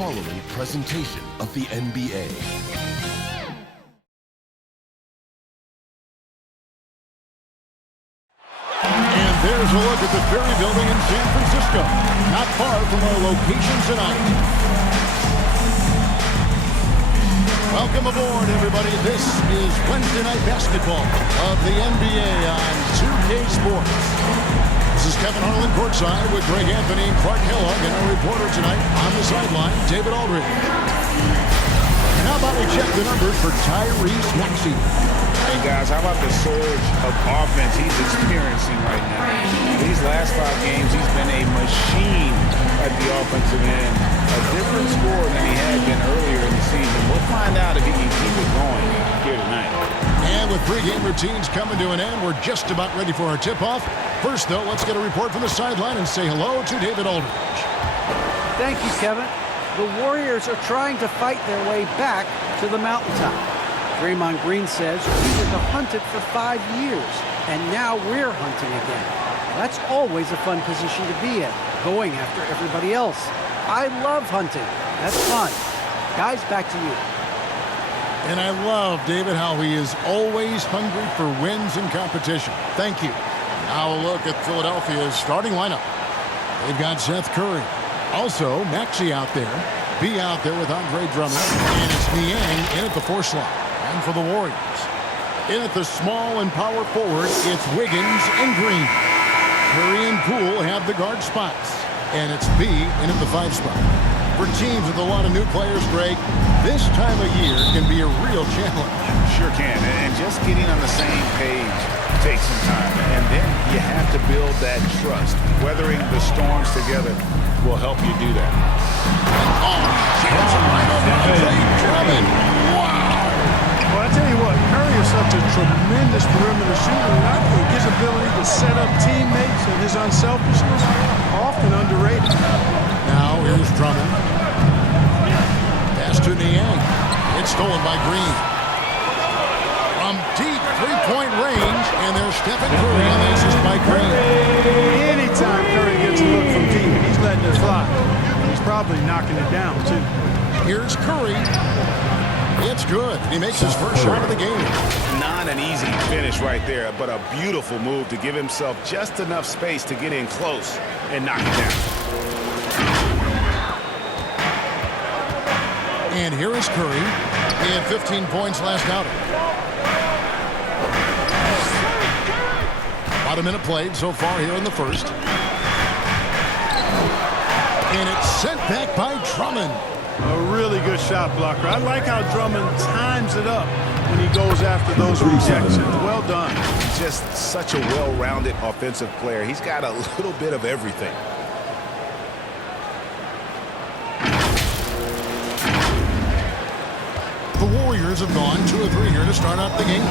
following presentation of the NBA. And there's a look at the Ferry Building in San Francisco, not far from our location tonight. Welcome aboard, everybody. This is Wednesday Night Basketball of the NBA on 2K Sports. This is Kevin Harlan courtside with Greg Anthony and Clark Kellogg, and our reporter tonight on the sideline, David Aldridge. And how about we check the numbers for Tyrese Maxey? Hey guys, how about the surge of offense he's experiencing right now? These last 5 games, he's been a machine at the offensive end. A different score than he had been earlier in the season. We'll find out if he can keep it going here tonight. And with pregame routines coming to an end, we're just about ready for our tip-off. First, though, let's get a report from the sideline and say hello to David Aldridge. Thank you, Kevin. The Warriors are trying to fight their way back to the mountaintop. Draymond Green says we were hunted for 5 years, and now we're hunting again. That's always a fun position to be in, going after everybody else. I love hunting. That's fun. Guys, back to you. And I love, David, how he is always hungry for wins and competition. Thank you. Now a look at Philadelphia's starting lineup. They've got Seth Curry. Also, Maxey out there. B out there with Andre Drummond. And it's Niang in at the 4 slot. And for the Warriors, in at the small and power forward, it's Wiggins and Green. Curry and Poole have the guard spots. And it's B in at the 5 spot. For teams with a lot of new players, Greg, this time of year can be a real challenge. Sure can, and just getting on the same page takes some time. And then you have to build that trust. Weathering the storms together will help you do that. Oh, chance right over Andre Drummond. Wow. Well, I tell you what, Curry is such a tremendous perimeter shooter, and I think his ability to set up teammates and his unselfishness often underrated. Now here's Drummond. Pass to Niang. It's stolen by Green. From deep three-point range, and there's Stephen Curry, and the assist by Green. Anytime Curry gets a look from deep, he's letting it fly. He's probably knocking it down, too. Here's Curry. It's good. He makes his first shot of the game. Not an easy finish right there, but a beautiful move to give himself just enough space to get in close and knock it down. And here is Curry. He had 15 points last outing. About a minute played so far here in the first. And it's sent back by Drummond. A really good shot blocker. I like how Drummond times it up when he goes after those rejections. Well done. He's just such a well-rounded offensive player. He's got a little bit of everything. The Warriors have gone 2 of 3 here to start out the game.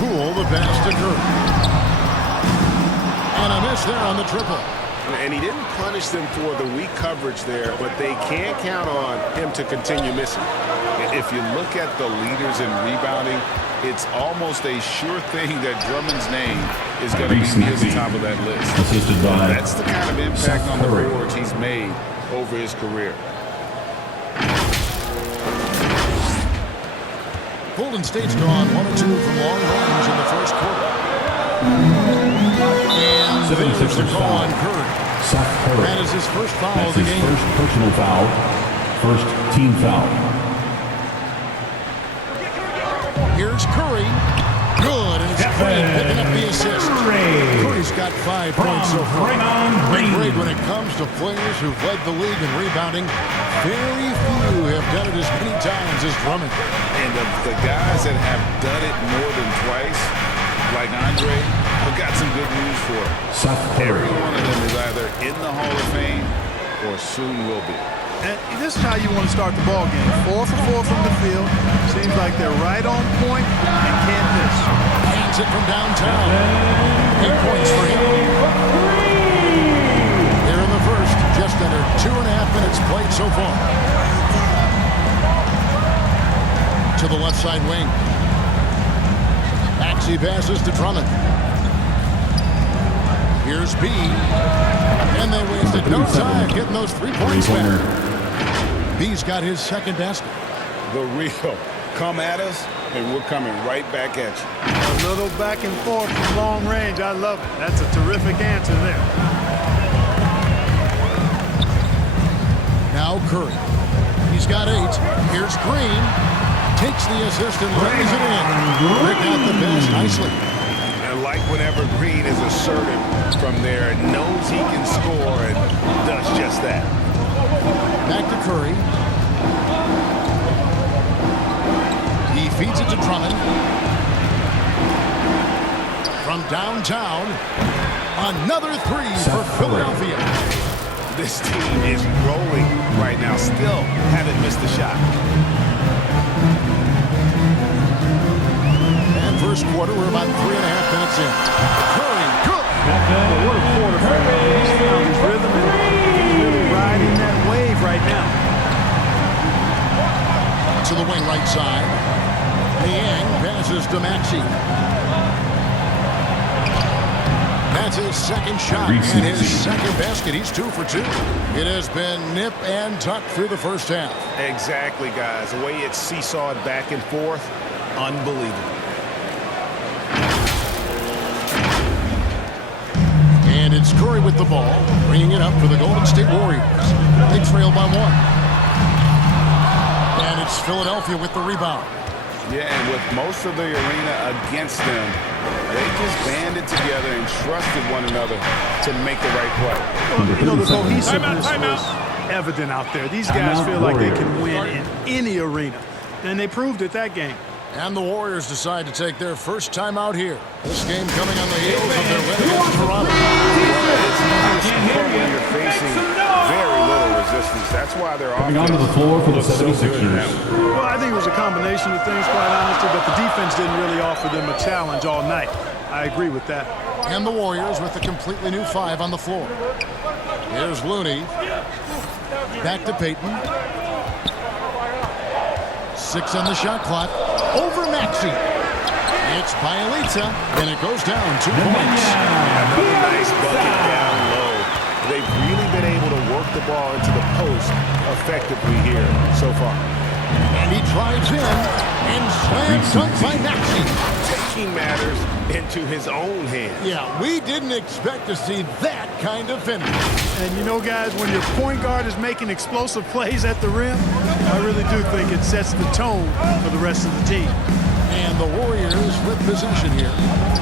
Poole, the pass to Curry. And a miss there on the triple. And he didn't punish them for the weak coverage there, but they can't count on him to continue missing. If you look at the leaders in rebounding, it's almost a sure thing that Drummond's name is going to be near the top of that list. That's the kind of impact on the boards he's made over his career. Golden State's gone 1 or 2 from long range in the first quarter. And there's the call on Curry. That is his first foul of the game. First personal foul, first team foul. Here's Curry. Good, and it's Green picking up the assist. Curry's got 5 points so far. And Greg, when it comes to players who've led the league in rebounding, very few have done it as many times as Drummond. And the guys that have done it more than twice, like Andre, I've got some good news for him. Every one of them is either in the Hall of Fame or soon will be. And this is how you want to start the ball game. 4 for 4 from the field. Seems like they're right on point and can't miss. Hands it from downtown. 8 points for him. Here in the first, just under 2.5 minutes played so far. To the left side wing. Maxey passes to Drummond. Here's B. And they wasted no time getting those 3 points Three-pointer. back. B's got his second basket. The real come at us, and we're coming right back at you. A little back and forth from long range. I love it. That's a terrific answer there. Now Curry. He's got 8. Here's Green. Takes the assist and lays it in. Rick out the bench nicely. And like whenever Green is assertive from there, knows he can score and does just that. Back to Curry. He feeds it to Drummond. From downtown, another 3 for Philadelphia. This team is rolling right now. Still haven't missed a shot. And first quarter, we're about 3.5 minutes in. Curry, good. Well, what a quarter for him. He's found his rhythm and he's really riding that wave right now. To the wing right side. Niang passes to Maxey. That's his second shot and his second basket. He's 2 for 2. It has been nip and tuck through the first half. Exactly, guys. The way it's seesawed back and forth, unbelievable. And it's Curry with the ball, bringing it up for the Golden State Warriors. They trail by 1. And it's Philadelphia with the rebound. Yeah, and with most of the arena against them, they just banded together and trusted one another to make the right play. Well, you know, the cohesiveness was evident out there. These guys feel like they can win in any arena, and they proved it that game. And the Warriors decide to take their first time out here. This game coming on the heels of their win against Toronto. It's easy to score when you're facing very little resistance. That's why they're Coming onto the floor for the 76ers. Well, I think it was a combination of things, quite honestly, but the defense didn't really offer them a challenge all night. I agree with that. And the Warriors with a completely new 5 on the floor. Here's Looney. Back to Payton. 6 on the shot clock. Over Maxey. It's Bielitsa, and it goes down 2 points. Another nice bucket down low. They've really been able to work the ball into the post effectively here so far. And he drives in and slams dunk by Maxey. Taking matters into his own hands. Yeah, we didn't expect to see that kind of finish. And you know, guys, when your point guard is making explosive plays at the rim, I really do think it sets the tone for the rest of the team. And the Warriors with possession here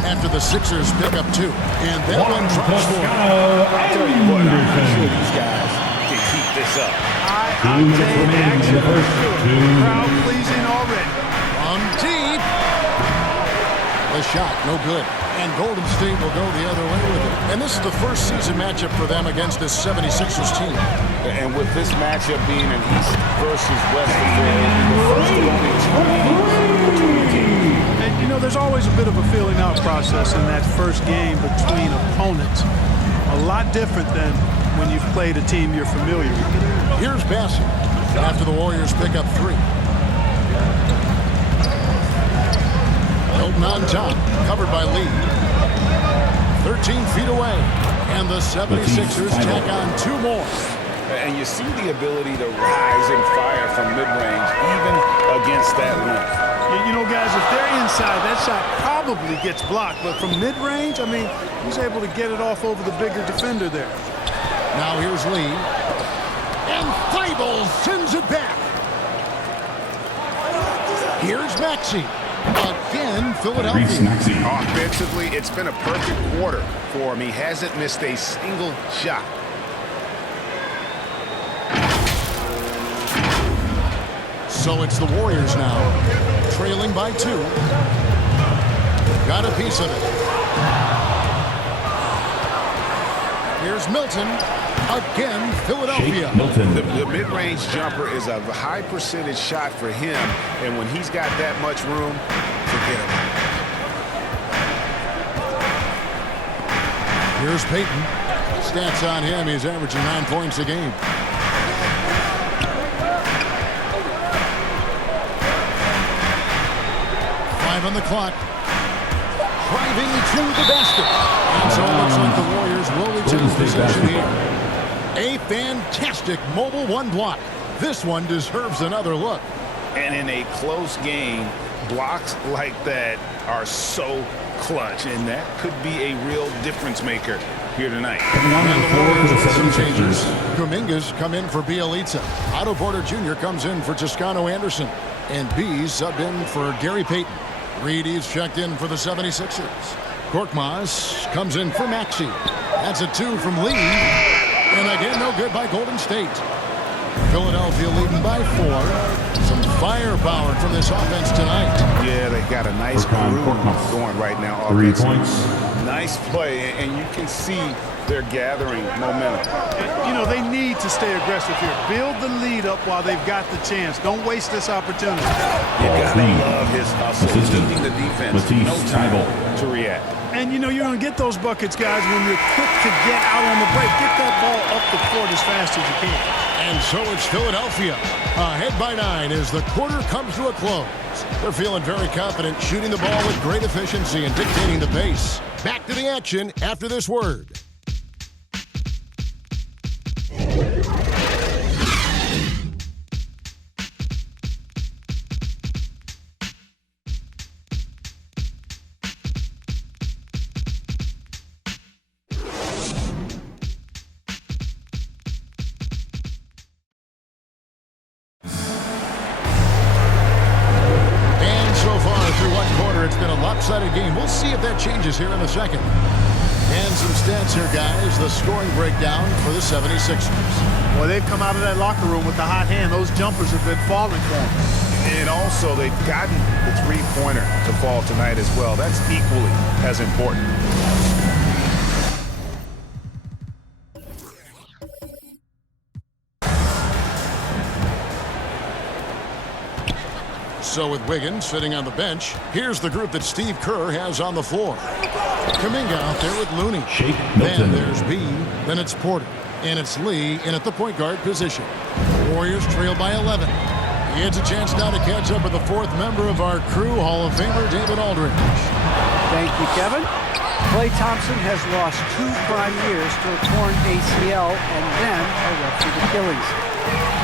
after the Sixers pick up 2. And that one drops for them. I'll tell you what, I'm not sure these guys can keep this up. I'm saying action. Crowd pleasing already. From deep. The shot, no good. And Golden State will go the other way with it. And this is the first season matchup for them against this 76ers team. And with this matchup being an East versus West affair, the first of only 2 games between the teams. And, you know, there's always a bit of a feeling out process in that first game between opponents. A lot different than when you've played a team you're familiar with. Here's Bassett after the Warriors pick up 3. Hilton on top, covered by Lee. 13 feet away, and the 76ers tack on 2 more. And you see the ability to rise and fire from mid-range, even against that length. You know, guys, if they're inside, that shot probably gets blocked. But from mid-range, I mean, he's able to get it off over the bigger defender there. Now here's Lee. And Thibault sends it back. Here's Maxey. Again, Philadelphia. Offensively, it's been a perfect quarter for him. He hasn't missed a single shot. So it's the Warriors now, trailing by 2. Got a piece of it. Here's Milton. Again, Philadelphia. Milton. The mid-range jumper is a high percentage shot for him, and when he's got that much room, forget it. Here's Payton. Stats on him, he's averaging 9 points a game. On the clock. driving to the basket. And so it looks like the Warriors will return possession here. A fantastic mobile one block. This one deserves another look. And in a close game, blocks like that are so clutch, and that could be a real difference maker here tonight. And the Warriors with some changes. Kuminga's come in for Bielitsa. Otto Porter Jr. comes in for Toscano Anderson. And B's subbed in for Gary Payton. Reedy's checked in for the 76ers. Korkmaz comes in for Maxey. That's a 2 from Lee. And again, no good by Golden State. Philadelphia leading by 4. Some firepower from this offense tonight. Yeah, they got a nice groove going right now. 3 points. Nice play, and you can see they're gathering momentum. You know, they need to stay aggressive here. Build the lead up while they've got the chance. Don't waste this opportunity. You gotta love his hustle, leading the defense. No time to react. And, you know, you're going to get those buckets, guys, when you're quick to get out on the break. Get that ball up the court as fast as you can. And so it's Philadelphia, ahead by 9 as the quarter comes to a close. They're feeling very confident, shooting the ball with great efficiency and dictating the pace. Back to the action after this word. Game. We'll see if that changes here in a second. And some stats here, guys. The scoring breakdown for the 76ers. Well, they've come out of that locker room with the hot hand. Those jumpers have been falling for them. And also, they've gotten the three-pointer to fall tonight as well. That's equally as important. So with Wiggins sitting on the bench, here's the group that Steve Kerr has on the floor. Kuminga out there with Looney. Then there's B, then it's Porter, and it's Lee in at the point guard position. Warriors trail by 11. He has a chance now to catch up with the 4th member of our crew, Hall of Famer David Aldridge. Thank you, Kevin. Klay Thompson has lost 2 prime years to a torn ACL and then a ruptured Achilles.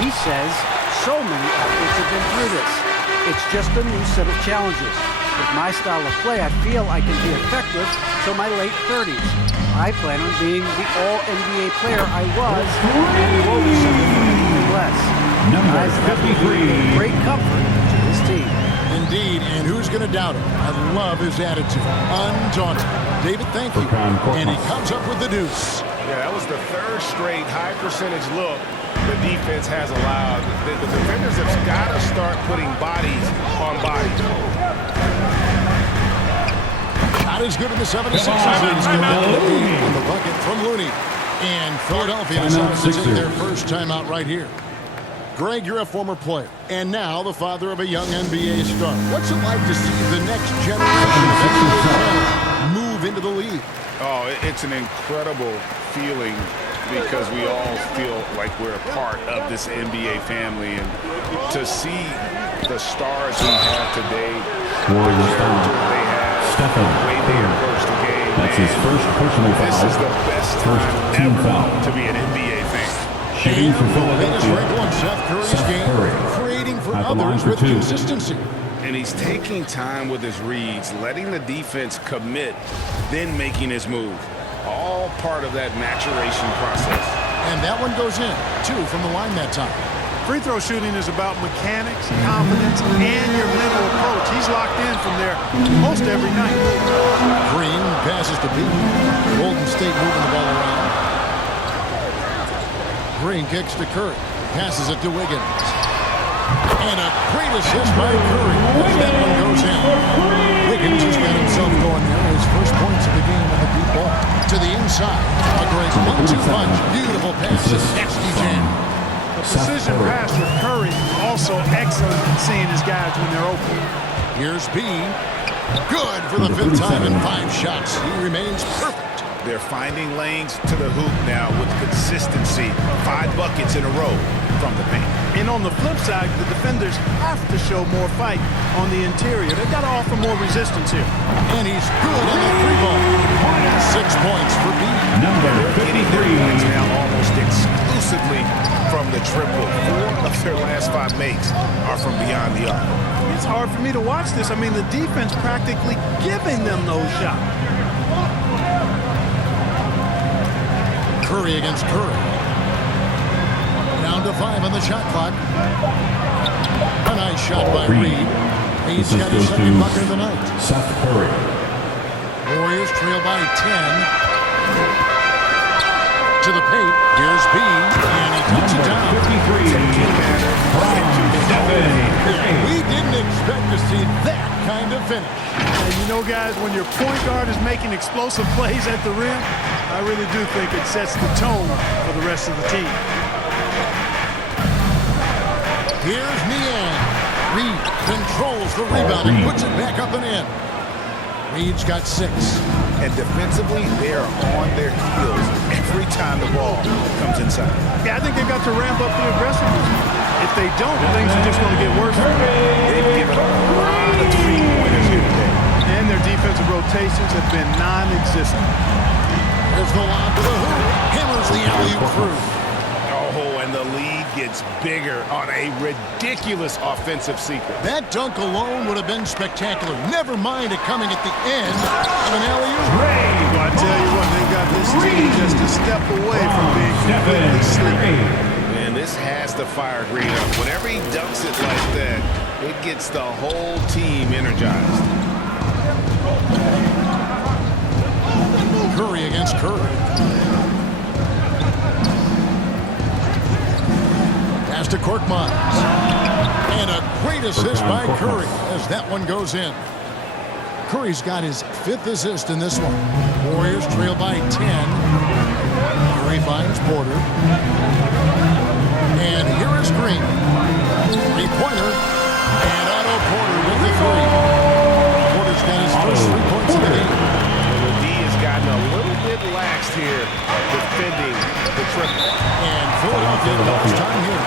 He says so many athletes have been through this. It's just a new set of challenges. With my style of play, I feel I can be effective till my late 30s. I plan on being the all-NBA player I was and won't settle for anything less. Guys, that will bring great comfort to this team. Indeed, and who's going to doubt it? I love his attitude. Undaunted. David, thank you. And he comes up with the deuce. Yeah, that was the 3rd straight high-percentage look the defense has allowed. The defenders have got to start putting bodies on bodies. Not as good in the 76ers. On the bucket from Looney. And Philadelphia decides to take their first timeout right here. Greg, you're a former player, and now the father of a young NBA star. What's it like to see the next generation of NBA players move into the league? Oh, it's an incredible feeling because we all feel like we're a part of this NBA family. And to see the stars we have today, the character they have, the way they approach the game, that's his first personal foul. This is the best time ever to be an NBA fan. Shooting for Philadelphia, Seth Curry's game, creating for others with consistency. And he's taking time with his reads, letting the defense commit, then making his move. All part of that maturation process. And that one goes in, 2 from the line that time. Free throw shooting is about mechanics, confidence, and your mental approach. He's locked in from there most every night. Green passes to B. Golden State moving the ball around. Green kicks to Curry. Passes it to Wiggins. And a great assist by Curry. That one goes in. Wiggins has got himself going there. His first points of the game on the deep ball. To the inside. A great 1-2 punch. Beautiful pass. Nasty jam. The precision pass for Curry. Also excellent at seeing his guys when they're open. Here's B. Good for the 5th time in 5 shots. He remains perfect. They're finding lanes to the hoop now with consistency. 5 buckets in a row. from the paint. And on the flip side, the defenders have to show more fight on the interior. They've got to offer more resistance here. And he's good on the free ball. 6 points for B. Number Getting their points 53. now almost exclusively from the triple. 4 of their last 5 makes are from beyond the arc. It's hard for me to watch this. I mean, the defense practically giving them those shots. Curry against Curry. Down to 5 on the shot clock. A nice shot by Reed. He's got his second bucket of the night. Seth Curry. Warriors trail by 10. To the paint. Here's B. And he cuts it down. 53. We didn't expect to see that kind of finish. And you know, guys, when your point guard is making explosive plays at the rim, I really do think it sets the tone for the rest of the team. Here's Niang. Reed controls the rebound and puts it back up and in. Reed's got 6. And defensively, they are on their heels every time the ball comes inside. Yeah, I think they've got to ramp up the aggressiveness. If they don't, things are just going to get worse. They've given up a lot of three-pointers here today. And their defensive rotations have been non-existent. There's the lob to the hoop. Hammers the alley-oop through. Oh, and the lead gets bigger on a ridiculous offensive sequence. That dunk alone would have been spectacular. Never mind it coming at the end of an alley-oop. Well, I tell you what, they've got this team just a step away from being completely sleepy. And this has to fire Green up. Whenever he dunks it like that, it gets the whole team energized. Curry against Curry. Pass to Korkmaz. And a great assist by Curry as that one goes in. Curry's got his 5th assist in this one. Warriors trail by 10. Curry finds Porter. And here is Green. 3-pointer. And Otto Porter with the 3. Porter's got his first 3 points of the game. D has gotten a little bit laxed here defending the triple. And Philadelphia doubles time here.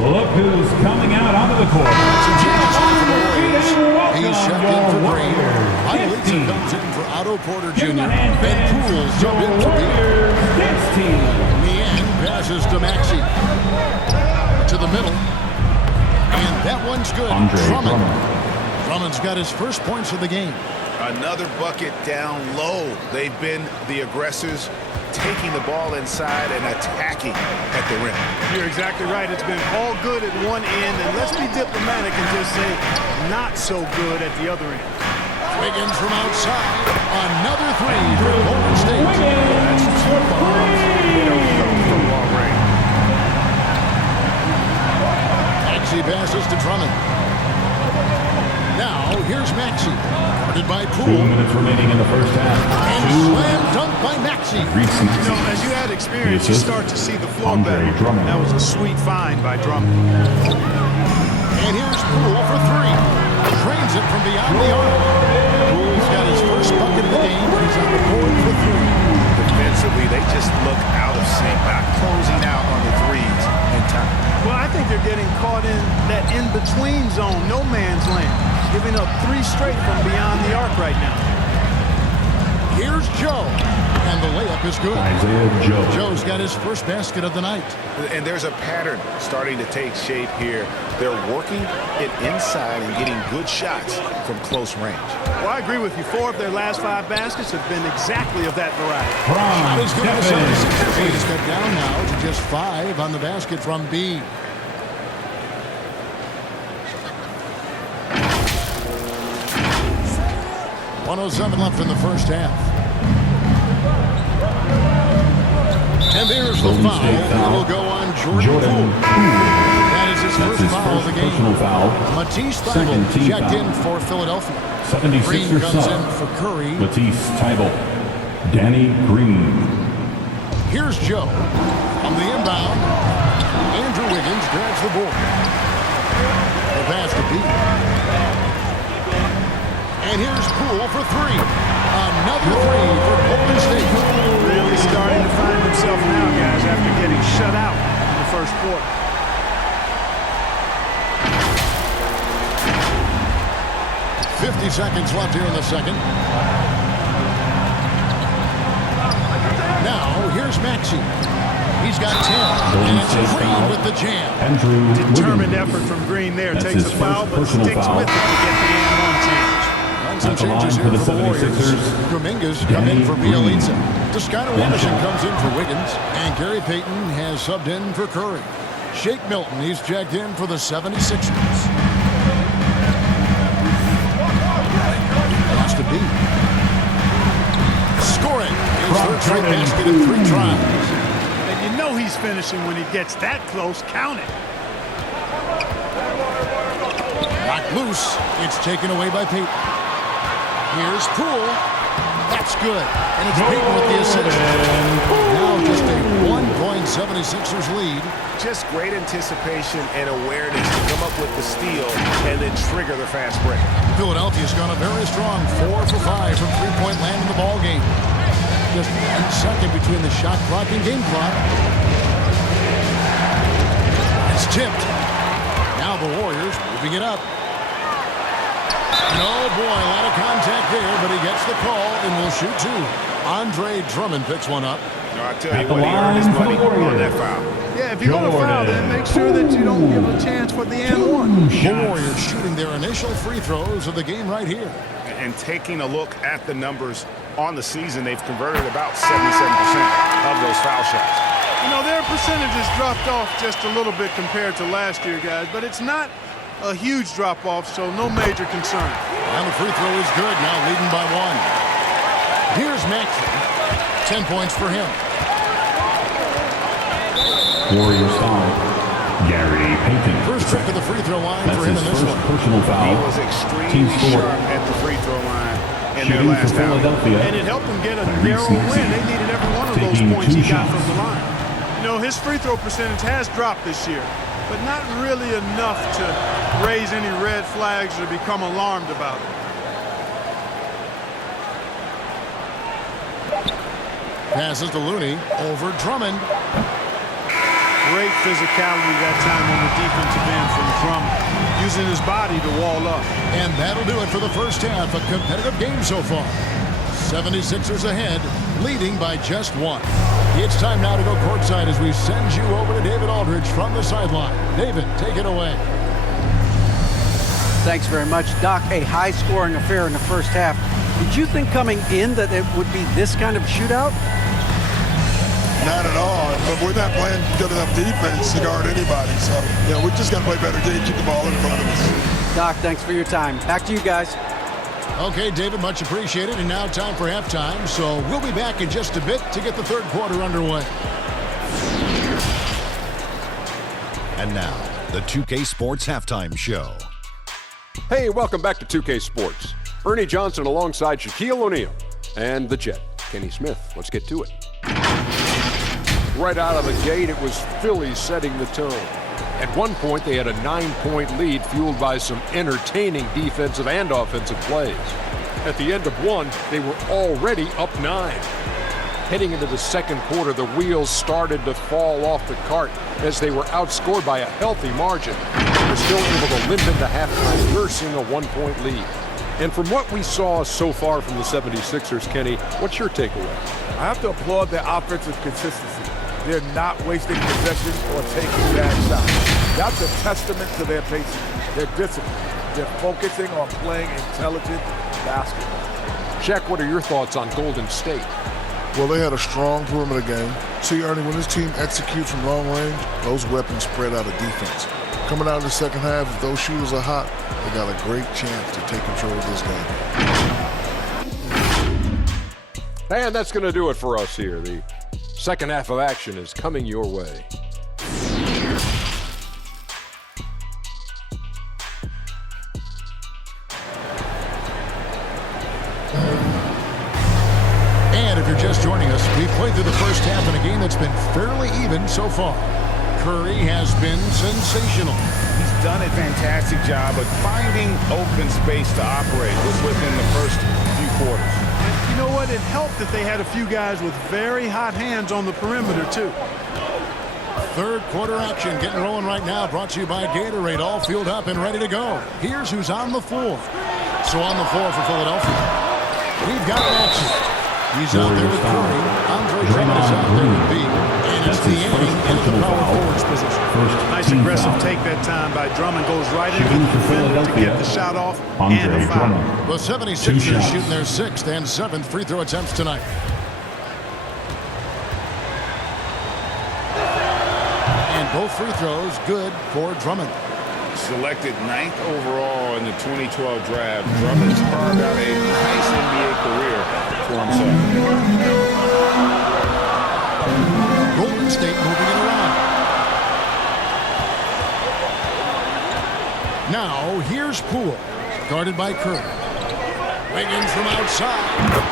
Look who's coming out onto the court. He's checked in for Green. Highlights comes in for Otto Porter Jr. And Pools jump in for Beal. Niang passes to Maxey. To the middle. And that one's good. Drummond. Drummond's got his first points of the game. Another bucket down low. They've been the aggressors, taking the ball inside and attacking at the rim. You're exactly right. It's been all good at one end, and let's be diplomatic and just say not so good at the other end. Wiggins from outside. Another 3 for Golden State. That's 2 bombs from long range. Maxey passes to Drummond. Now, here's Maxey. Guarded by 2 Poole. minutes remaining in the first half. And slam dunk by Maxey. Reese You know, as you add experience, you start to see the floor Andre better. Drummond. That was a sweet find by Drummond. And here's Poole for 3. Trains it from beyond the arc. Poole's got his first bucket of the game. He's on the board for 3. Defensively, they just look out of sync, not closing out on the threes in time. Well, I think they're getting caught in that in-between zone, no man's land, giving up 3 straight from beyond the arc right now. Here's Joe. And the layup is good. Isaiah Joe. Joe's got his first basket of the night. And there's a pattern starting to take shape here. They're working it inside and getting good shots from close range. Well, I agree with you. 4 of their last 5 baskets have been exactly of that variety. Shot is good for Stephen 76. Curry. He's cut down now to just 5 on the basket from B. .107 left in the first half. And there's the Golden foul. State foul. It will go on Jordan Jordan Poole. Poole. That is his That's first his foul of first the game. personal foul. Matisse Second Thybulle team checked foul. in for Philadelphia. 76er Green comes sub. in for Curry. Matisse Thybulle. Danny Green. Here's Joe. On the inbound, Andrew Wiggins grabs the board. The pass to B. And here's Poole for 3. another three for Golden State. Really starting to find himself now, guys, after getting shut out in the first quarter. Seconds left here in the second. Now, here's Maxey. He's got 10. And it's Green with the jam. Andrew Determined Wiggins. effort from Green there. That's Takes his a foul, first but personal sticks foul. with it to get the and-one change. And some At the line changes for here the for the Warriors. 76ers, Dominguez come in for Danny Bielitsa. Green. Toscano Anderson comes in for Wiggins. And Gary Payton has subbed in for Curry. Shake Milton, he's checked in for the 76ers. Has to be. Scoring his third straight basket in 3 tries. And you know he's finishing when he gets that close. Count it. Knocked loose. It's taken away by Payton. Here's Poole. That's good. And it's Payton with the assist. Now just a 1-point 76ers lead. Just great anticipation and awareness to come up with the steal and then trigger the fast break. Philadelphia's gone a very strong 4 for 5 from three-point land in the ball game. Just 1 second between the shot clock and game clock. It's tipped. Now the Warriors moving it up. And oh boy, a lot of contact there, but he gets the call and will shoot 2. Andre Drummond picks one up. No, I tell you what, he earned his money on that foul. Yeah, if you're going to foul, then make sure that you don't give a chance for the and-one. The Warriors shooting their initial free throws of the game right here. And taking a look at the numbers on the season, they've converted about 77% of those foul shots. You know, their percentages dropped off just a little bit compared to last year, guys, but it's not a huge drop-off, so no major concern. And the free throw is good, now leading by 1. Here's Maxey. 10 points for him. Warriors foul. Gary Payton. First trip to the free throw line That's for him his in this first one. personal foul. He was Team extremely score. sharp at the free throw line in their Shooting for last out. Philadelphia. And it helped them get a Tyrese narrow Maxey. win. They needed every one of those Taking points he 2 got shots. from the line. You know, his free throw percentage has dropped this year, but not really enough to raise any red flags or become alarmed about it. Passes to Looney over Drummond. Great physicality that time on the defensive end from Drummond, using his body to wall up. And that'll do it for the first half. A competitive game so far. 76ers ahead, leading by just 1. It's time now to go courtside as we send you over to David Aldridge from the sideline. David, take it away. Thanks very much, Doc. A high-scoring affair in the first half. Did you think coming in that it would be this kind of shootout? Not at all, but we're not playing good enough defense to guard anybody. So, you know, we just got to play better D, keep the ball in front of us. Doc, thanks for your time. Back to you guys. Okay, David, much appreciated. And now time for halftime. So we'll be back in just a bit to get the third quarter underway. And now, the 2K Sports Halftime Show. Hey, welcome back to 2K Sports. Ernie Johnson alongside Shaquille O'Neal and the Jet, Kenny Smith. Let's get to it. Right out of the gate, it was Philly setting the tone. At one point, they had a 9-point lead fueled by some entertaining defensive and offensive plays. At the end of one, they were already up 9. Heading into the second quarter, the wheels started to fall off the cart as they were outscored by a healthy margin. They were still able to limp into halftime, nursing a 1-point lead. And from what we saw so far from the 76ers, Kenny, what's your takeaway? I have to applaud their offensive consistency. They're not wasting possessions or taking bad shots. That's a testament to their patience, their discipline. They're focusing on playing intelligent basketball. Shaq, what are your thoughts on Golden State? Well, they had a strong perimeter game. See, Ernie, when this team executes from long range, those weapons spread out of defense. Coming out of the second half, if those shooters are hot, they got a great chance to take control of this game. And that's going to do it for us here. The second half of action is coming your way. And if you're just joining us, we've played through the first half in a game that's been fairly even so far. Curry has been sensational. He's done a fantastic job of finding open space to operate within the first few quarters. You know, what? It helped that they had a few guys with very hot hands on the perimeter, too. Third quarter action getting rolling right now. Brought to you by Gatorade. All fueled up and ready to go. Here's who's on the floor. So on the floor for Philadelphia, we've got action. He's out there with Curry. Andre Drummond is out there with B. And it's the ending into the power forwards position. Nice aggressive take that time by Drummond. Goes right into the defender to get the shot off and a foul. The 76ers shooting their 6th and 7th free throw attempts tonight. And both free throws good for Drummond. Selected 9th overall in the 2012 draft, Drummond's carved out a nice NBA career for himself. Golden State moving it around. Now, here's Poole, guarded by Curry. Wiggins from outside.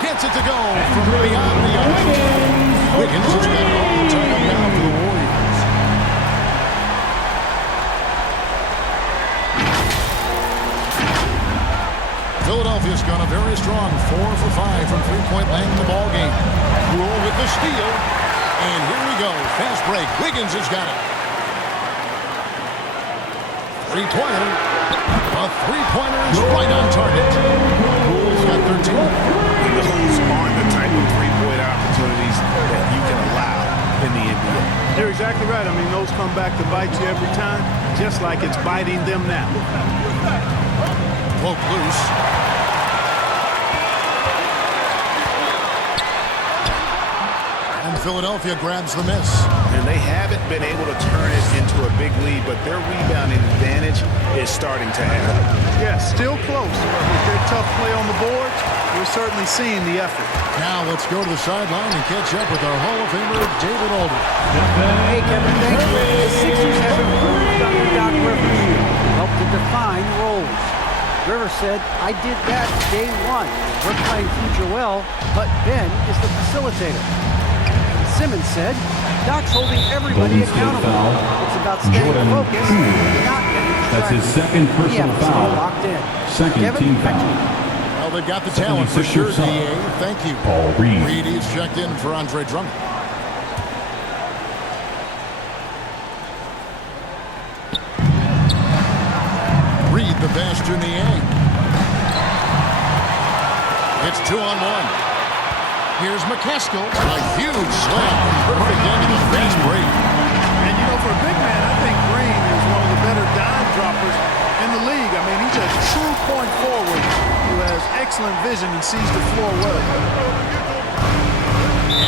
Gets it to go from beyond the arc. Wiggins has got it all tied up now for the Warriors. Philadelphia's gone a very strong 4 for 5 from three-point land in the ball game. Poole with the steal. And here we go. Fast break. Wiggins has got it. Three-pointer. A three-pointer is right on target. Poole's got 13. And those aren't the type of three-point opportunities that you can allow in the NBA. You're exactly right. I mean, those come back to bite you every time, just like it's biting them now. Poke loose. And Philadelphia grabs the miss. And they haven't been able to turn it into a big lead, but their rebounding advantage is starting to add up. Yeah, still close. With their tough play on the boards, we're certainly seeing the effort. Now let's go to the sideline and catch up with our Hall of Famer, David Aldridge. Hey, Kevin, thank you. The Sixers have improved under Doc Rivers. Helped to define roles. Rivers said, I did that day one. We're playing future well, but Ben is the facilitator. Simmons said, Doc's holding everybody accountable. It's about staying focused and not getting distracted. That's his second personal foul. Locked in. Second Kevin, team back to foul. you. Well, they've got the talent for sure, DA. Thank you. Paul Reed. Reed is checked in for Andre Drummond. Reed the best in the A. It's 2-on-1. Here's McCaskill. A huge slam. Perfect end to the fast break. And, you know, for a big man, I think Green is one of the better dime droppers in the league. I mean, he's a true point forward who has excellent vision and sees the floor well.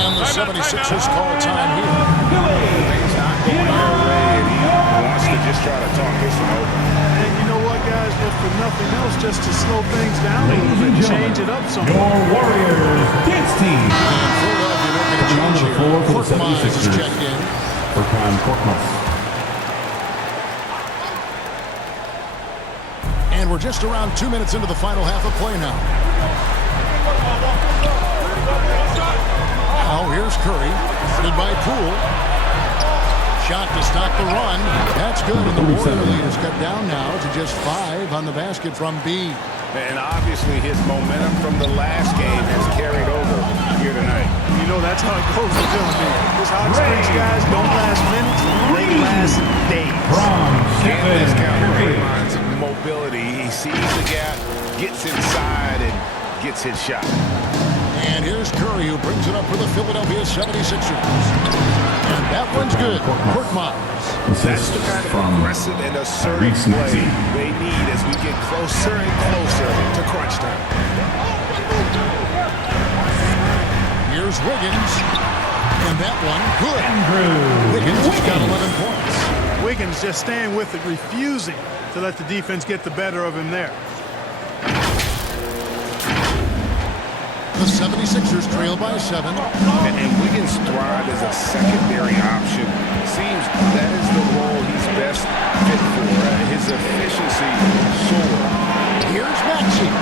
And the 76ers call time here. Things not going their way, and he wants to just try to talk this one over. And you know what, guys, if for nothing else, just to slow things down a little bit, change it up some. Your Warriors dance team. And Philadelphia looking to change On the floor here. for the Korkmaz is 76ers. checked in. For Prime Korkmaz. And we're just around 2 minutes into the final half of play now. Now here's Curry, guarded by Poole. Shot to stop the run. That's good, and the Warrior lead is cut down now to just 5 on the basket from B. And obviously his momentum from the last game has carried over here tonight. You know, that's how it goes with them. Those hot streaks, guys, don't last minutes. They last days. Can't discount Draymond's mobility. He sees the gap, gets inside, and gets his shot. And here's Curry, who brings it up for the Philadelphia 76ers. And that one's good. Korkmaz. That's the kind of aggressive and assertive play they need as we get closer and closer to crunch time. Here's Wiggins. And that one, good. Wiggins has got 11 points. Wiggins just staying with it, refusing to let the defense get the better of him there. The 76ers trail by 7. And Wiggins thrive as a secondary option. Seems that is the role he's best fit for. His efficiency soaring. Here's Maxey.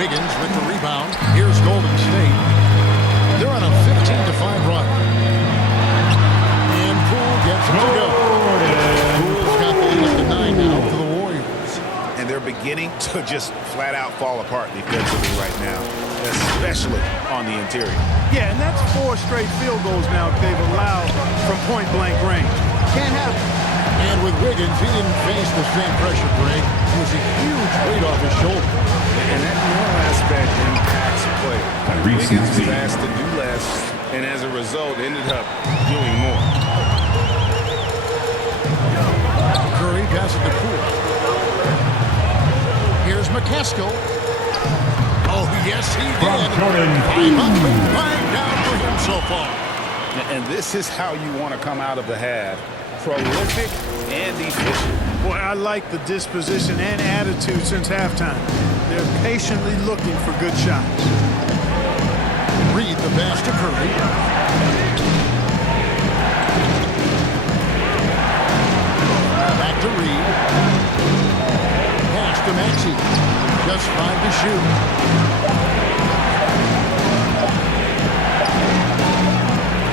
Wiggins with the rebound. Here's Golden State. They're on a 15-5 run. And Poole gets it to go. Poole's got the lead up to 9 now for the Warriors. And and they're beginning to just flat out fall apart defensively right now, especially on the interior. Yeah, and that's 4 straight field goals now they've allowed from point-blank range. Can't have it. And with Wiggins, he didn't face the same pressure break. It was a huge weight off his shoulder. And that moral aspect impacts a player. Wiggins was asked to do less, and as a result, ended up doing more. Curry passes to Poole. Here's McCaskill. Oh, yes, he did. 505 down for him so far. And this is how you want to come out of the half. Prolific and efficient. Boy, I like the disposition and attitude since halftime. They're patiently looking for good shots. Reed the pass to Curry. Back to Reed. Pass to Maxey. Just 5 to shoot.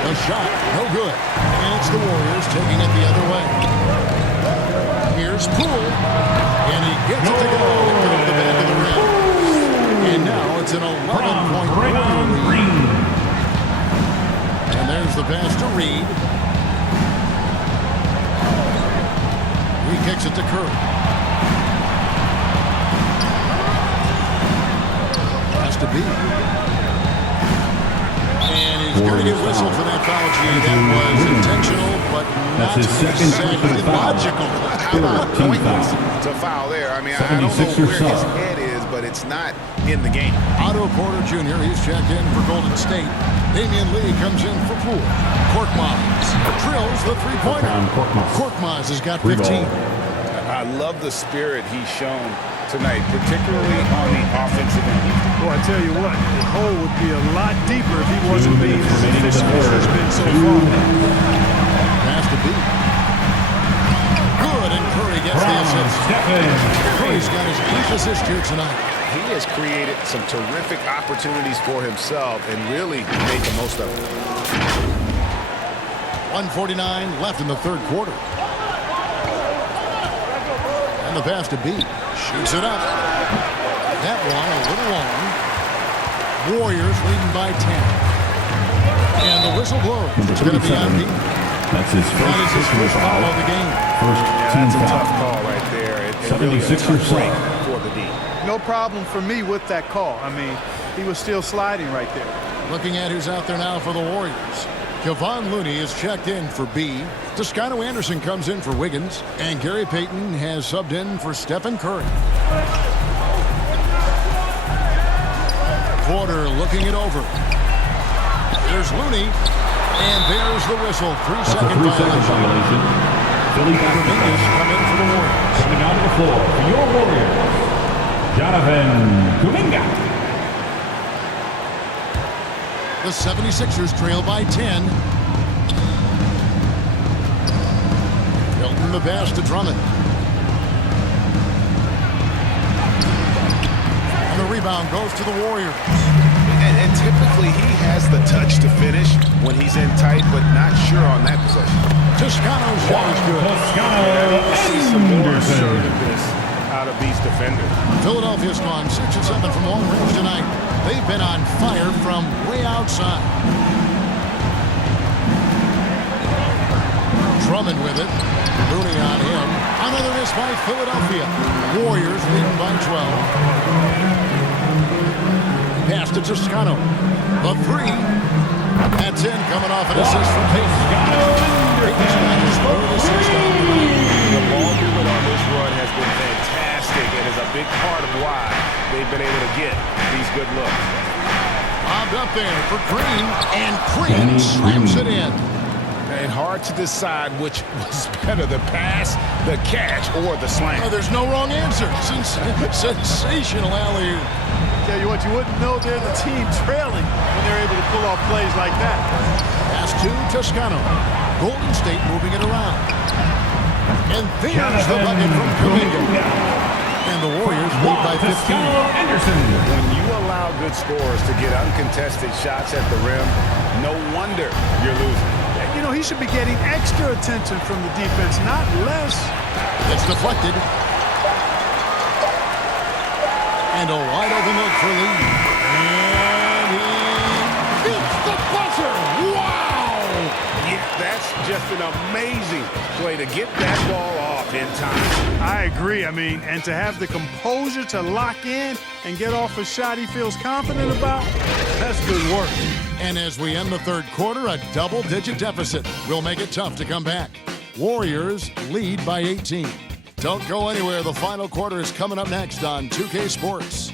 A shot, no good. And it's the Warriors taking it the other way. Here's Poole. And he gets it to go into the back of the rim. And now it's an 11-point lead. And there's the pass to Reed. He kicks it to Curry. Has to be. And he's going to get whistled for that foul. That was intentional, but not exactly logical. How about pointless to foul there? I mean, I don't know where his head is, but it's not in the game. Otto Porter Jr., he's checked in for Golden State. Damian Lee comes in for Poole. Korkmaz drills the three-pointer. Korkmaz has got 15. I love the spirit he's shown tonight, particularly on the offensive end. Boy, I tell you what, the hole would be a lot deeper if he wasn't being as efficient as he's been so far. Has to be. Good, and Curry gets the assist. Curry's got his 8th assist here tonight. He has created some terrific opportunities for himself and really made the most of it. 1:49 left in the third quarter. And the pass to B. Shoots it up. That one a little long. Warriors leading by 10. And the whistle blows. It's going to be on B. That's his first foul of the game. That's a tough call right there. It really a tough break for the D. No problem for me with that call. I mean, he was still sliding right there. Looking at who's out there now for the Warriors. Kevon Looney is checked in for B. Toscano Anderson comes in for Wiggins. And Gary Payton has subbed in for Stephen Curry. Porter looking it over. There's Looney. And there's the whistle. 3-second violation. Philly Dominguez come in for the Warriors. Coming out of the floor for your Warriors, Jonathan Kuminga. The 76ers trail by 10. Hilton the pass to Drummond. And the rebound goes to the Warriors. And typically he has the touch to finish when he's in tight, but not sure on that possession. Toscano's shot is good. See some more assertiveness out of these defenders. Philadelphia's gone 6 of 7 from long range tonight. They've been on fire from way outside. Drummond with it. Looney on him. Another miss by Philadelphia. Warriors leading by 12. Pass to Toscano. The 3. That's in, coming off an assist from Payton. Payton's got his 3rd assist on the night. The ball movement on this run has been fantastic and is a big part of why they've been able to get these good looks. Bobbed up there for Green, and Green slams it in. And hard to decide which was better, the pass, the catch, or the slam. Oh, there's no wrong answer. Sensational alley-oop. Tell you what, you wouldn't know they're the team trailing when they're able to pull off plays like that. Pass to Toscano. Golden State moving it around. And there's the bucket from Kuminga. And the Warriors lead by 15. When you allow good scorers to get uncontested shots at the rim, no wonder you're losing. You know, he should be getting extra attention from the defense, not less. It's deflected. And a wide open look for Lee. And he beats the buzzer. Wow! Yeah, that's just an amazing play to get that ball off in time. I agree. I mean, and to have the composure to lock in and get off a shot he feels confident about, that's good work. And as we end the third quarter, a double-digit deficit will make it tough to come back. Warriors lead by 18. Don't go anywhere. The final quarter is coming up next on 2K Sports.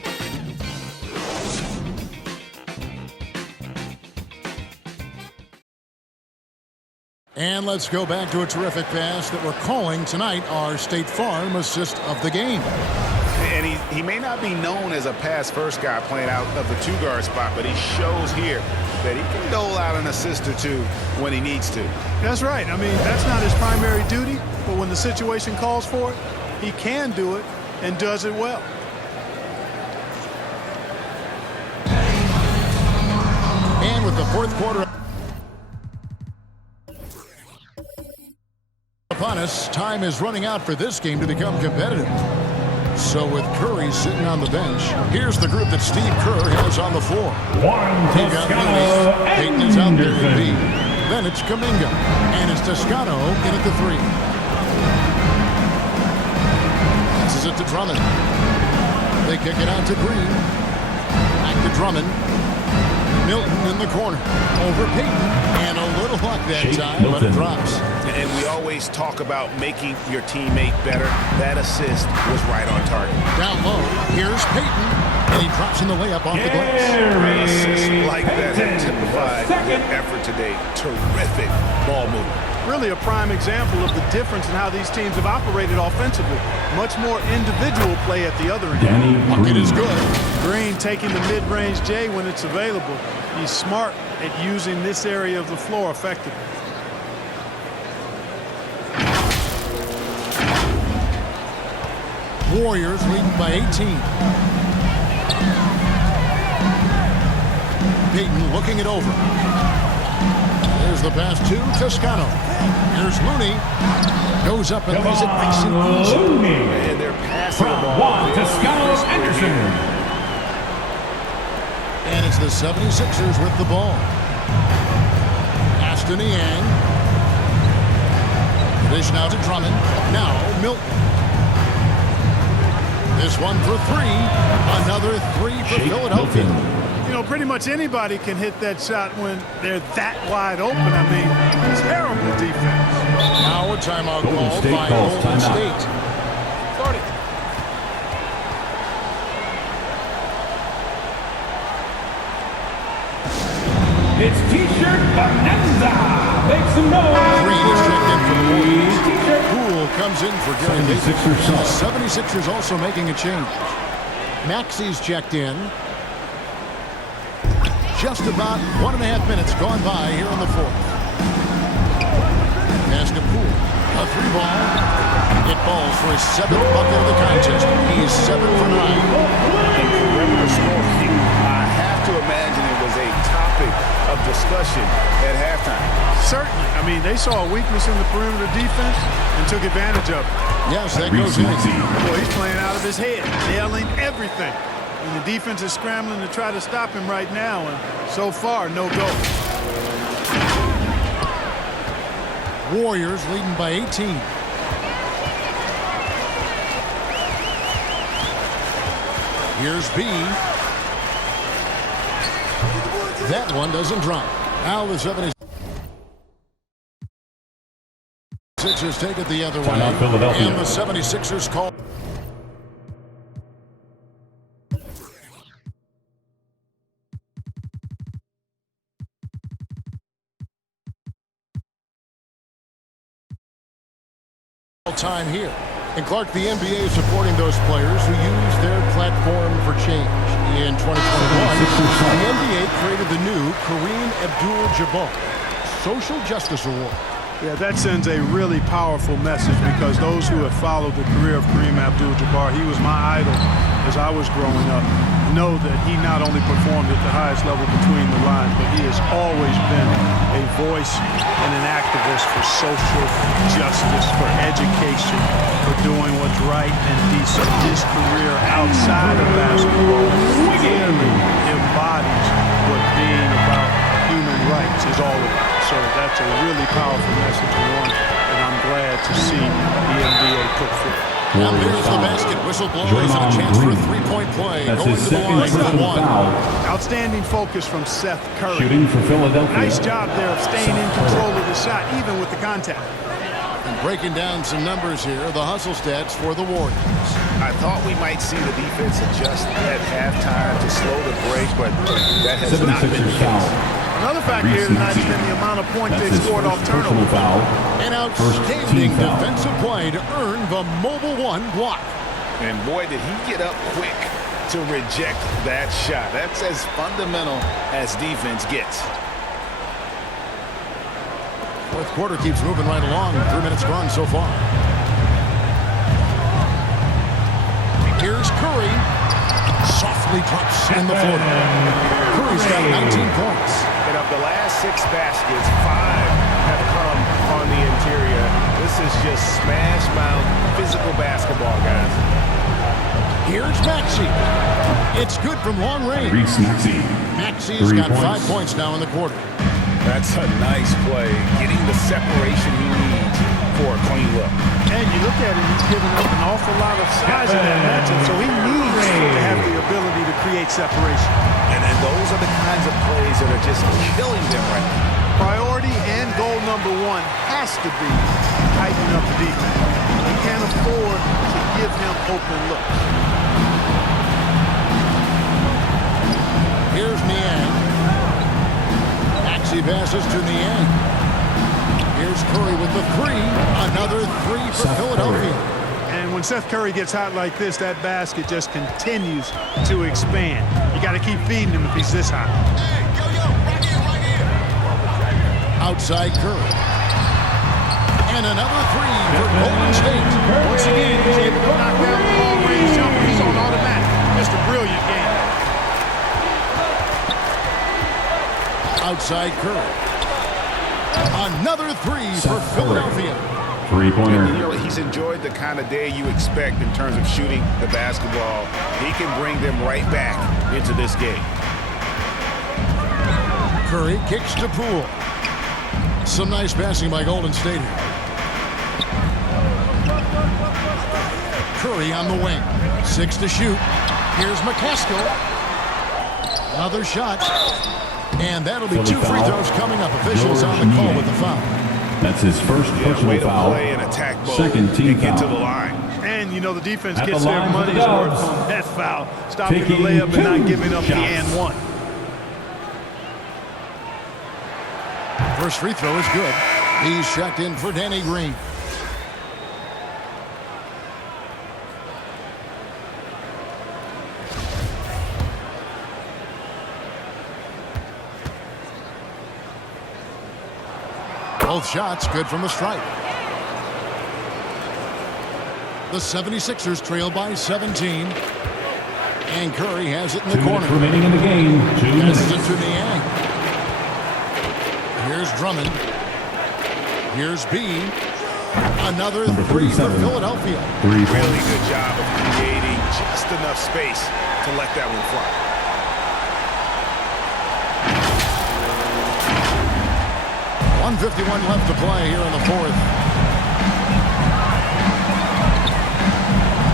And let's go back to a terrific pass that we're calling tonight our State Farm assist of the game. And he may not be known as a pass-first guy playing out of the two-guard spot, but he shows here that he can dole out an assist or two when he needs to. That's right. I mean, that's not his primary duty, but when the situation calls for it, he can do it and does it well. And with the fourth quarter upon us, time is running out for this game to become competitive. So with Curry sitting on the bench, here's the group that Steve Kerr has on the floor. Juan Toscano Payton is out there at B. Anderson. Then it's Kuminga. And it's Toscano in at the 3. Passes it to Drummond. They kick it out to Green. Back to Drummond. Milton in the corner. Over Payton. And a little luck that time, but it drops. And we always talk about making your teammate better. That assist was right on target. Down low, here's Payton, and he drops in the layup off the glass. An assist like that typified good effort today. Terrific ball movement. Really a prime example of the difference in how these teams have operated offensively. Much more individual play at the other end. Bucket is good. Green taking the mid-range J when it's available. He's smart at using this area of the floor effectively. Warriors leading by 18. Payton looking it over. There's the pass to Toscano. Here's Looney. Goes up and lays it nice and easy. Looney. And they're passing the ball. Juan Toscano Anderson. And it's the 76ers with the ball. Pass to Niang. Dish now to Drummond. Now Milton. This one for 3. Another 3 for Philadelphia. You know, pretty much anybody can hit that shot when they're that wide open. I mean, terrible defense. Now a timeout Golden called State by calls Golden timeout. State. Starting. It's T-shirt Bonanza. Make some noise. Green is checked in for the Warriors. T-shirt. Poole comes in for Gary Payton. 76ers Sixers also making a change. Maxi's checked in. Just about 1.5 minutes gone by here in the fourth. Pass to Poole. A 3-ball. It falls for his 7th bucket of the contest. He's 7 for 9. And perimeter scoring, I have to imagine it was a topic of discussion at halftime. Certainly. I mean, they saw a weakness in the perimeter defense and took advantage of it. Yes, that goes in. Boy, he's playing out of his head, nailing everything. And the defense is scrambling to try to stop him right now, and so far, no go. Warriors leading by 18. Here's B. That one doesn't drop. Now the 76ers take it the other way. Timeout, Philadelphia. And the 76ers call. Time here. And Clark, the NBA is supporting those players who use their platform for change. In 2021, the NBA created the new Kareem Abdul-Jabbar Social Justice Award. Yeah, that sends a really powerful message because those who have followed the career of Kareem Abdul-Jabbar, he was my idol as I was growing up. know that he not only performed at the highest level between the lines, but he has always been a voice and an activist for social justice, for education, for doing what's right and decent. His career outside of basketball clearly embodies what being about human rights is all about. So that's a really powerful message, and one that I'm glad to see the NBA put forth. Now there's the basket. Whistle blows and a chance for a three-point play. That's Going his to the line second for personal one. foul. Outstanding focus from Seth Curry. Shooting for Philadelphia. Nice job there of staying in control of the shot, even with the contact. And breaking down some numbers here, the hustle stats for the Warriors. I thought we might see the defense adjust at halftime to slow the break, but that has not been the 76ers foul. case. Another factor here tonight has been the amount of points That's they his scored first off personal turnover. foul. An First outstanding team foul. defensive play to earn the mobile one block. And boy, did he get up quick to reject that shot. That's as fundamental as defense gets. Fourth quarter keeps moving right along. 3 minutes gone so far. Here's Curry. Softly drops in the floor. Curry's got 19 points. And of the last 6 baskets, 5 have come on the interior. This is just smash mouth physical basketball, guys. Here's Maxey. It's good from long range. Reese Maxey. Maxey's 3 got points. 5 points now in the quarter. That's a nice play, getting the separation he needs for a clean look. And you look at it, he's giving up an awful lot of size in that matchup, so he needs to have the ability to create separation. And then those are the kinds of plays that are just killing them right now. Priority and goal number 1 has to be tighten up the defense. You can't afford to give him open looks. Here's Niang. Maxey passes to Niang. Here's Curry with the 3. Another 3 for Seth Philadelphia. And when Seth Curry gets hot like this, that basket just continues to expand. You got to keep feeding him if he's this hot. Outside Curry. And another 3 for Golden State. Once again, he's able to knock down the long-range jumper. He's on automatic. Just a brilliant game. Outside Curry. Another 3 for Philadelphia. Three-pointer. You know, he's enjoyed the kind of day you expect in terms of shooting the basketball. He can bring them right back into this game. Curry kicks to Poole. Some nice passing by Golden State here. Curry on the wing. 6 to shoot. Here's McCaskill. Another shot. And that'll be 2 free throws coming up. Officials on the call with the foul. That's his first Way personal to foul. play and attack mode Second team and get to foul. the line. And, you know, the defense At the gets their line for the money's worth Dubs. on that foul. Stopping the Taking layup and 2 not giving up the shots. and 1. First free throw is good. He's checked in for Danny Green. Both shots good from the stripe. The 76ers trail by 17. And Curry has it in the 2 corner. minutes remaining in the game. 2 Passes minutes. it to Niang. Here's Drummond. Here's B. Another Number 3 for 37. Philadelphia. 3 Really points. good job of creating just enough space to let that one fly. .151 left to play here in the fourth.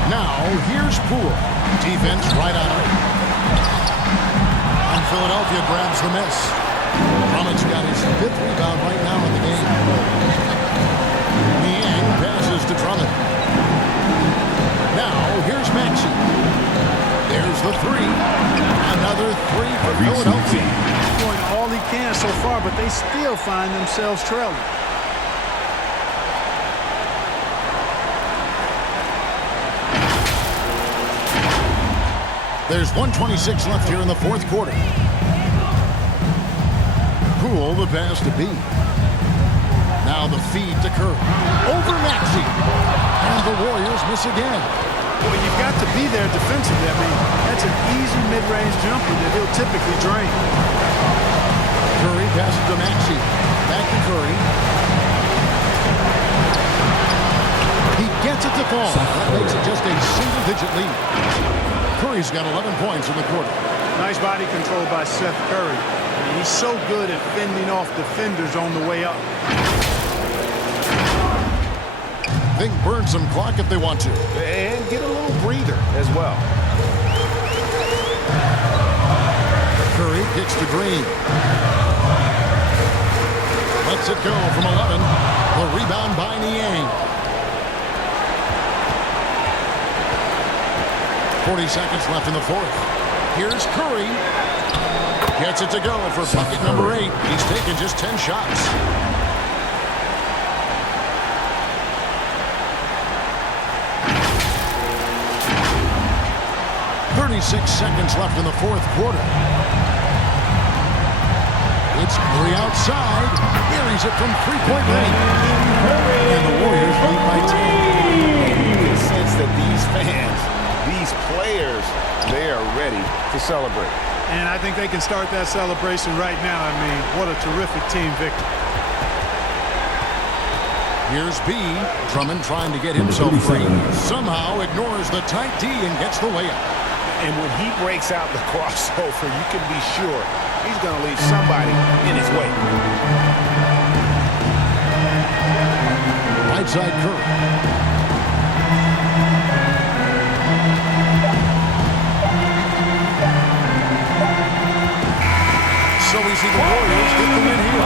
Now, here's Poole. Defense right on it. And Philadelphia grabs the miss. Drummond's got his 5th rebound right now in the game. Niang passes to Drummond. Now, here's Maxey. There's the 3. Another 3 for Philadelphia. He's doing all he can so far, but they still find themselves trailing. There's 1:26 left here in the fourth quarter. Poole, the pass to B. Now the feed to Curry. Over Maxey. And the Warriors miss again. Well, you've got to be there defensively. I mean, that's an easy mid-range jumper that he'll typically drain. Curry passes to Maxey. Back to Curry. He gets it to fall. That makes it just a single-digit lead. Curry's got 11 points in the quarter. Nice body control by Seth Curry. I mean, he's so good at fending off defenders on the way up. They can burn some clock if they want to. And get a little breather as well. Curry kicks to Green. Lets it go from 11. The rebound by Niang. 40 seconds left in the fourth. Here's Curry. Gets it to go for bucket number 8. He's taken just 10 shots. 36 seconds left in the fourth quarter. It's Curry outside. Buries it from three-point range. And the Warriors lead by 10. You can sense that these fans, these players, they are ready to celebrate. And I think they can start that celebration right now. I mean, what a terrific team victory. Here's B. Drummond trying to get himself free. Somehow ignores the tight D and gets the layup. And when he breaks out the crossover, you can be sure he's going to leave somebody in his way. Right side Curry. So we see the Warriors get the win here.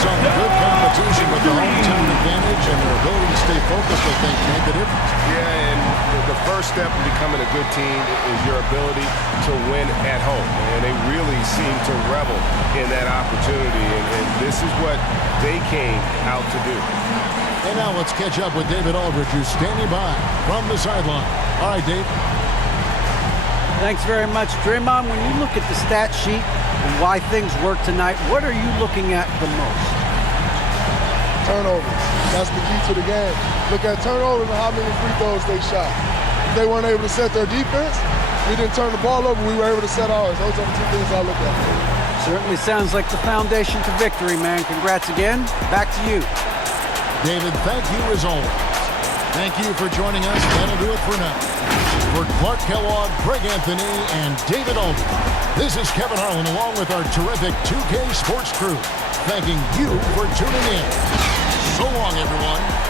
Some good competition with the hometown advantage and their ability to stay focused, I think, made the difference. Yeah, and the first step in becoming a good team is your ability to win at home. And they really seem to revel in that opportunity, and this is what they came out to do. And now let's catch up with David Aldridge, who's standing by from the sideline. All right, Dave. Thanks very much, Draymond. When you look at the stat sheet and why things work tonight, what are you looking at the most? Turnovers. That's the key to the game. Look at turnovers and how many free throws they shot. If they weren't able to set their defense, we didn't turn the ball over, we were able to set ours. Those are the two things I look at. Certainly sounds like the foundation to victory, man. Congrats again. Back to you. David, thank you as always. Thank you for joining us. That'll do it for now. For Clark Kellogg, Greg Anthony, and David Aldridge, this is Kevin Harlan along with our terrific 2K Sports crew, thanking you for tuning in. So long, everyone.